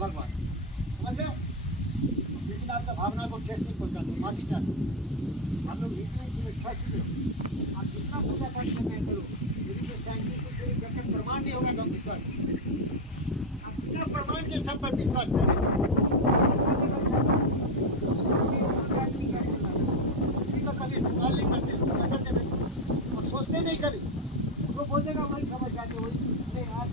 भगवान, समझ गए? लेकिन आपका भावना को ठेस नहीं पहुंचाते, माफी चाहते। हम लोग ट्रस्ट लो, आप जितना पूजा पाठ करना है करो, लेकिन जो साइंटिफिक से जब तक प्रमाण नहीं होगा तो हम विश्वास करेंगे। आप बिना प्रमाण के सब पर विश्वास करेंगे। किसी का कभी इस्तेमाल नहीं करते, क्या करते भाई? और सोचते नहीं कभी, जो बोल देगा वही समझ जाते, वही अरे यार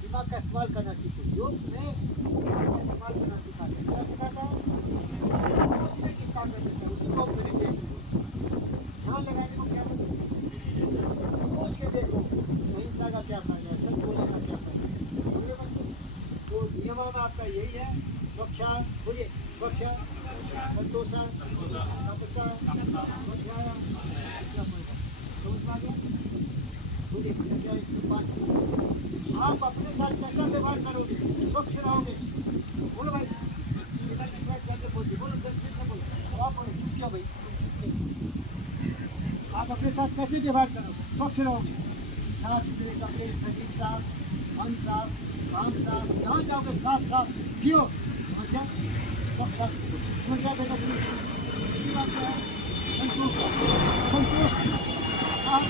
दिमाग का इस्तेमाल करना सीखो। योग में इस्तेमाल करना सिखाते हैं। क्या सिखाता है? सोचने की ताकत देता है, उसी को मेडिटेशन ध्यान लगाने को क्या करते हैं? सोच के देखो अहिंसा का क्या फायदा है, सच बोलने का क्या फायदा है। बोलिए बच्चों, तो नियम आपका यही है, स्वच्छा, बोलिए स्वच्छा, संतोषा, तपसा, स्वाध्याय, समझ पा गया? बोलिए क्या इसमें 5 आप अपने साथ कैसा व्यवहार करोगे, स्वच्छ रहोगे। बोलो भाई, बोलो 10 मिनट में बोलो, आप बोलो, चुप क्यों भाई? आप अपने साथ कैसे व्यवहार करो, स्वच्छ रहोगे। साफ सुथरे कपड़े, शरीर साफ, मन साफ, काम साफ, जहाँ जाओगे साफ साफ क्यों? समझ गया? स्वच्छ साफ समझ गया बेटा? दूसरी बात क्या है? संतोष, संतोष हम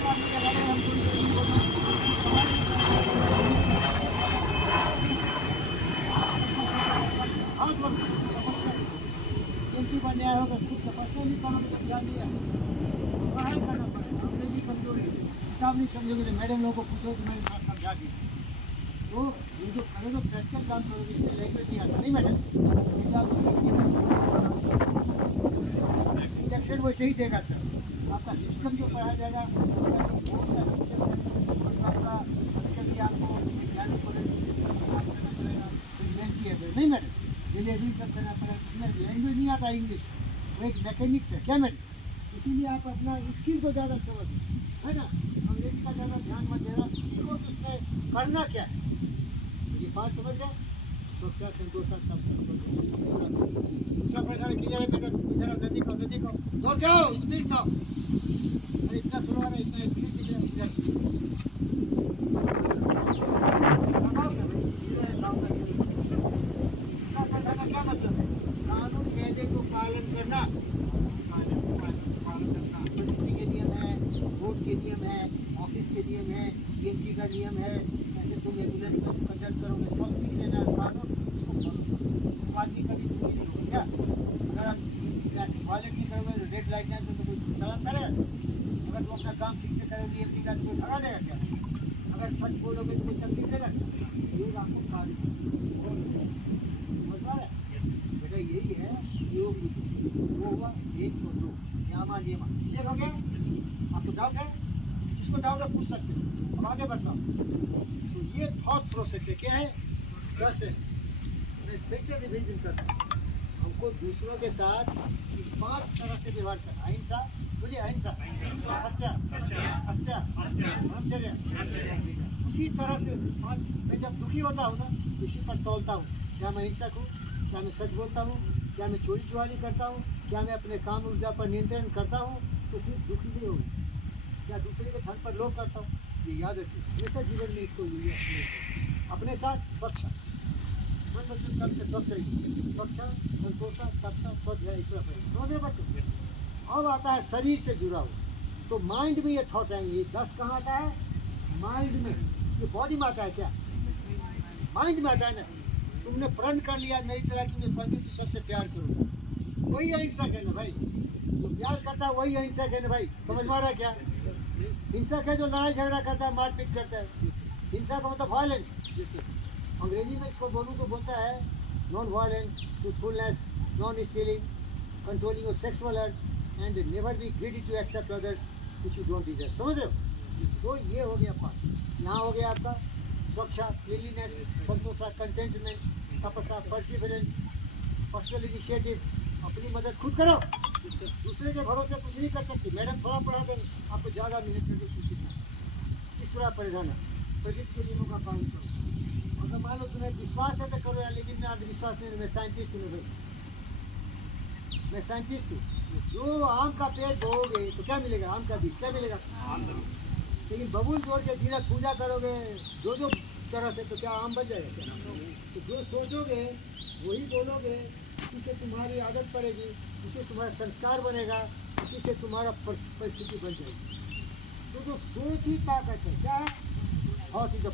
बनने आए होगा, खुद तपस्या नहीं करोगे तो क्या नहीं है, पढ़ाई करना पड़ेगा। अंग्रेजी कमजोरी है, किताब नहीं समझोगे तो मैडम लोगों को पूछो कि मैंने बात समझा दी। तो ये जो करोगे प्रैक्टिकल काम करोगे, इसमें लैंग्वेज नहीं आता नहीं मैडम, इंजेक्शन वैसे ही देगा सर। आपका सिस्टम जो पढ़ाया जाएगा, आपका जो बोर्ड का सिस्टम है, आपका कभी आपको वैज्ञानिक करना पड़ेगा, नहीं मैडम, डिलीवरी सब करना पड़ेगा। इसमें लैंग्वेज नहीं आता इंग्लिश, वो एक मैकेनिक्स है क्या मैडम? इसीलिए आप अपना स्किल को ज़्यादा समझ है ना, अंग्रेजी का ज़्यादा ध्यान मत देना, सीखो कि उसमें करना क्या है। ये बात समझ गए? सुरक्षा, संतोषा, तब दूसरा प्रश्न किया बेटा, इधर नदी को दौड़ के आओ, स्पीड में आओ। अरे इतना स्लो आ रहा है, इतना स्पीड इधर क्या मतलब है? कानून कायदे को पालन करना, के नियम है, कोर्ट के नियम है, ऑफिस के नियम है, पीएमजी का नियम है, कैसे तुम एम्बुलेंस में कंडक्ट करोगे, सब सीख लेना कानून, उसको फॉलो करो। आदमी कभी दुखी नहीं होगा क्या? अगर आप वायलेट नहीं करोगे, रेड लाइट नहीं तो कोई चलान करेगा? अगर तुम अपना काम ठीक से करोगे पीएमजी का तो कोई भगा देगा क्या? अगर सच बोलोगे तो कोई तकलीफ देगा क्या? योग आपको कार्य समझ पा रहे बेटा, यही है योग। दो हुआ, एक को दो, नियमा नियमा क्लियर हो गया? आपको डाउट है? जिसको डाउट है पूछ सकते हो। अब आगे बढ़ता हूँ। तो ये थॉट प्रोसेस है, क्या है? कैसे मैं स्पेशल रिवीजन करता हूँ। हमको दूसरों के साथ 5 तरह से व्यवहार करना। अहिंसा, बोलिए अहिंसा, सत्य, अस्त्य, ब्रह्मचर्य। उसी तरह से मैं जब दुखी होता हूँ ना, इसी पर तोलता हूँ, क्या मैं हिंसक हूँ, क्या मैं सच बोलता हूँ, क्या मैं चोरी चुहारी करता हूँ, क्या मैं अपने काम ऊर्जा पर नियंत्रण करता हूँ, तो फिर दुखी नहीं होगी। क्या दूसरे के धन पर लोभ करता हूँ, ये याद रखिए हमेशा जीवन में इसको लीजिए अपने साथ। स्वच्छ मन मतलब कब से स्वच्छ रहिए, स्वच्छ, संतोषा, तपसा, स्वच्छ है ईश्वर पर। समझ रहे बच्चों? अब आता है शरीर से जुड़ा हुआ, तो माइंड में ये थॉट आएंगे। 10 कहाँ आता है? माइंड में। ये बॉडी में आता है क्या? माइंड में आता है ना। तुमने प्रण कर लिया मेरी तरह की मैं पंडित तो सबसे प्यार करूँगा, वही अहिंसक है ना भाई। जो प्यार करता है वही अहिंसक है ना भाई। समझ में आ रहा है क्या? हिंसक है जो लड़ाई झगड़ा करता है, मारपीट करता है। हिंसा का मतलब वायलेंस। अंग्रेजी में इसको बोलूँ तो बोलता है non violence, truthfulness, non stealing, controlling your sexual urge and never be greedy to accept others which you don't deserve. समझ रहे हो? तो ये हो गया पार्ट। यहाँ हो गया आपका स्वच्छा, क्लीनलीनेस, संतोषा, कंटेंटमेंट, तपस्या, परसिवरेंस, पर्सनल इनिशिएटिव, अपनी मदद खुद करो, दूसरे के भरोसे कुछ नहीं कर सकती। मैडम थोड़ा पढ़ा देंगे, आपको ज़्यादा मेहनत करके कुछ सीखना। ईश्वरा परिधान, प्रकृति के नियमों का पालन करो। अगर मान लो तुम्हें विश्वास है तो करो यार, लेकिन मैं अंधविश्वास नहीं, मैं साइंटिस्ट हूँ भाई, मैं साइंटिस्ट हूँ। जो आम का पेड़ बोओगे तो क्या मिलेगा? आम का बीज क्या मिलेगा? लेकिन बबूल जोड़ के जीरक पूजा करोगे, जो तरह से तो क्या आम बन जाएगा क्या? तो जो सोचोगे वही बोलोगे, उसी से तुम्हारी आदत पड़ेगी, उसी से तुम्हारा संस्कार बनेगा, उसी से तुम्हारा परिस्थिति बन जाएगी। तो जो सोच ही ताकत है, क्या है? Thought is the